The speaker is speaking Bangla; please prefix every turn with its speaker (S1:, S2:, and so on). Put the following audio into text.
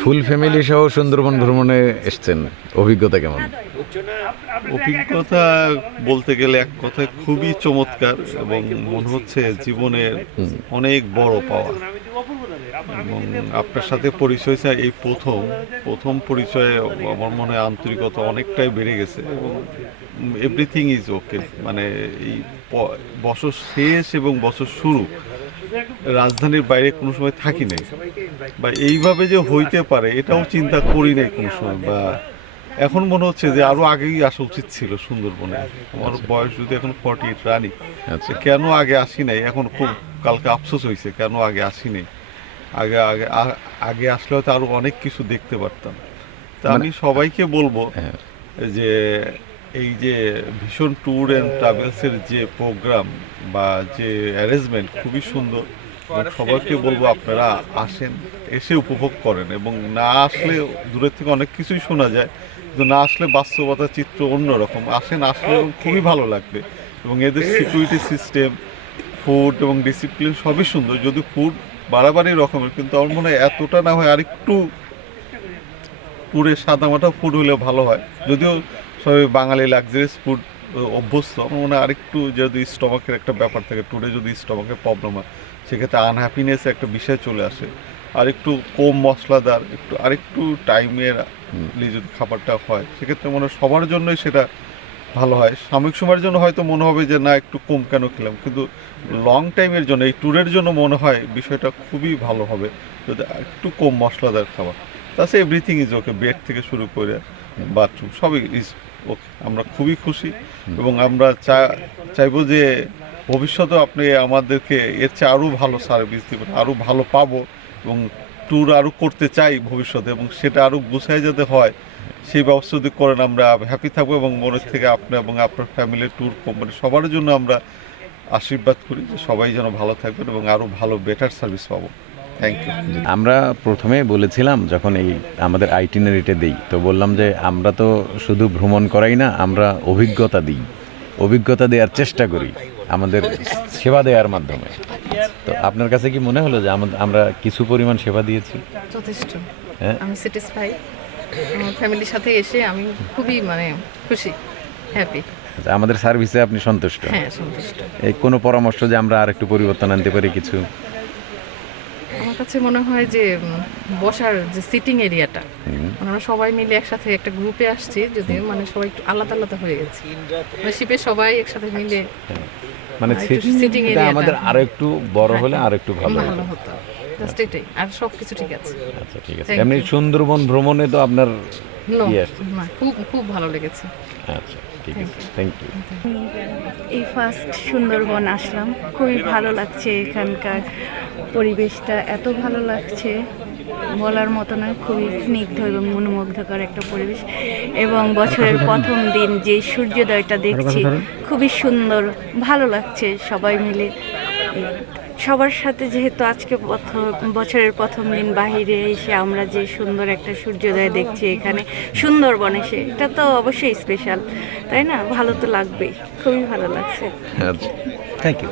S1: ফুল ফ্যামিলি সহ সুন্দরবন ভ্রমণে এসছেন। অভিজ্ঞতা কেমন?
S2: অভিজ্ঞতা বলতে গেলে এক কথায় খুবই চমৎকার এবং মনে হচ্ছে জীবনের অনেক বড় পাওয়া। এবং আপনার সাথে পরিচয় চাই এই প্রথম প্রথম পরিচয়ে আমার মনে হয় আন্তরিকতা অনেকটাই বেড়ে গেছে এবং এভরিথিং ইজ ওকে মানে এই বছর শেষ এবং বছর শুরু রাজধানীর বাইরে কোনো সময় থাকি নাই। বা এইভাবে যে হইতে পারে এটাও চিন্তা করি নাই কোনো সময়। বা এখন মনে হচ্ছে যে আরও আগেই আসা উচিত ছিল সুন্দরবনে। আমার বয়স যদি এখন ফর্টি এইট রানি
S1: আচ্ছা।
S2: কেন আগে আসি নাই? এখন খুব কালকে আফসোস হয়েছে কেন আগে আসি নাই? আগে আগে আগে আসলে হয়তো আরও অনেক কিছু দেখতে পারতাম। তা আমি সবাইকে বলব
S1: হ্যাঁ।
S2: যে এই যে ভীষণ ট্যুর অ্যান্ড ট্রাভেলসের যে প্রোগ্রাম বা যে অ্যারেঞ্জমেন্ট খুবই সুন্দর সবাইকে বলব আপনারা আসেন, এসে উপভোগ করেন এবং না আসলে দূরের থেকে অনেক কিছুই শোনা যায়, কিন্তু না আসলে বাস্তবতা চিত্র অন্যরকম। আসেন, আসলে খুবই ভালো লাগবে এবং এদের সিকিউরিটি সিস্টেম ফুড এবং ডিসিপ্লিন সবই সুন্দর। যদি ফুড বাড়াবাড়ি রকমের, কিন্তু আমার মনে হয় এতটা না হয় আরেকটু ট্যুরে সাদামাটা ফুড হলে ভালো হয়। যদিও সবাই বাঙালি লাক্সারিয়াস ফুড অভ্যস্ত। আমার মনে হয় আরেকটু যদি স্টমাকের একটা ব্যাপার থাকে ট্যুরে যদি স্টমাকের প্রবলেম হয় সেক্ষেত্রে আনহ্যাপিনেস একটা বিষয় চলে আসে। আর একটু কম মশলাদার একটু আরেকটু টাইমের যদি খাবারটা হয় সেক্ষেত্রে মনে হয় সবার জন্যই সেটা ভালো হয়। সাময়িক সময়ের জন্য হয়তো মনে হবে যে না একটু কম কেন খেলাম? কিন্তু লং টাইমের জন্য এই ট্যুরের জন্য মনে হয় বিষয়টা খুবই ভালো হবে যদি একটু কম মশলাদার খাবার। তাছাড়া এভরিথিং ইজ ওকে বেড থেকে শুরু করে বাথরুম সবই ইজ ওকে, আমরা খুবই খুশি এবং আমরা চা, চাইব যে ভবিষ্যতে আপনি আমাদেরকে এর চেয়ে আরও ভালো সার্ভিস দেবেন, আরও ভালো পাবো এবং ট্যুর আরও করতে চাই ভবিষ্যতে এবং সেটা আরও গুছায় যাতে হয়, সেই ব্যবস্থা যদি করেন আমরা হ্যাপি থাকব এবং মনের থেকে আপনি এবং আপনার ফ্যামিলির ট্যুর কোম্পানি সবার জন্য আমরা আশীর্বাদ করি যে সবাই যেন ভালো থাকবেন এবং আরও ভালো বেটার সার্ভিস পাবো। থ্যাংক ইউ
S1: আমরা প্রথমে বলেছিলাম যখন এই আমাদের আইটিনারিটা দিই তো বললাম যে আমরা তো শুধু ভ্রমণ করাই না আমরা অভিজ্ঞতা দিই। অভিজ্ঞতা দেওয়ার চেষ্টা করি আমাদের সেবা দেওয়ার মাধ্যমে। তো আপনার কাছে কি মনে হলো যে আমরা কিছু পরিমাণ সেবা দিয়েছি?
S3: যথেষ্ট।
S1: হ্যাঁ?
S3: আমি স্যাটিসফাই ফ্যামিলির সাথে এসে আমি খুবই মানে খুশি হ্যাপি
S1: আচ্ছা, আমাদের সার্ভিসে আপনি সন্তুষ্ট?
S3: হ্যাঁ সন্তুষ্ট।
S1: এই কোনো পরামর্শ যে আমরা আর একটু পরিবর্তন আনতে পারি কিছু?
S3: আমার কাছে মনে হয় যে বসার যে সিটিং এরিয়াটা মানে আমরা সবাই মিলে একসাথে একটা গ্রুপে আসছি যদি মানে সবাই একটু আলাদা আলাদা হয়ে গেছি। মানে শিপে সবাই একসাথে মিলে
S1: মানে
S3: আর একটু
S1: sitting
S3: sitting
S1: টা
S3: area টা।
S1: আমাদের আরও একটু বড় হলে আর একটু ভালো
S3: ভালো
S1: হতো।
S3: জাস্ট এটাই। আর সব কিছু ঠিক আছে।
S1: আচ্ছা ঠিক আছে। এমনি সুন্দরবন ভ্রমণে তো আপনার ইয়ে
S3: খুব খুব ভালো লেগেছে।
S1: আচ্ছা ঠিক আছে। থ্যাংক ইউ
S4: এই ফার্স্ট সুন্দরবন আসলাম। খুবই ভালো লাগছে এখানকার পরিবেশটা এত ভালো লাগছে। বলার মতো নয় খুবই স্নিগ্ধ এবং মনোমুগ্ধকর একটা পরিবেশ। এবং বছরের প্রথম দিন যে সূর্যোদয়টা দেখছি খুবই সুন্দর ভালো লাগছে সবাই মিলে। সবার সাথে যেহেতু আজকে প্রথম বছরের প্রথম দিন বাহিরে এসে আমরা যে সুন্দর একটা সূর্যোদয় দেখছি এখানে সুন্দরবন এসে এটা তো অবশ্যই স্পেশাল তাই না? ভালো তো লাগবেই খুবই ভালো লাগছে।
S1: আচ্ছা। Thank you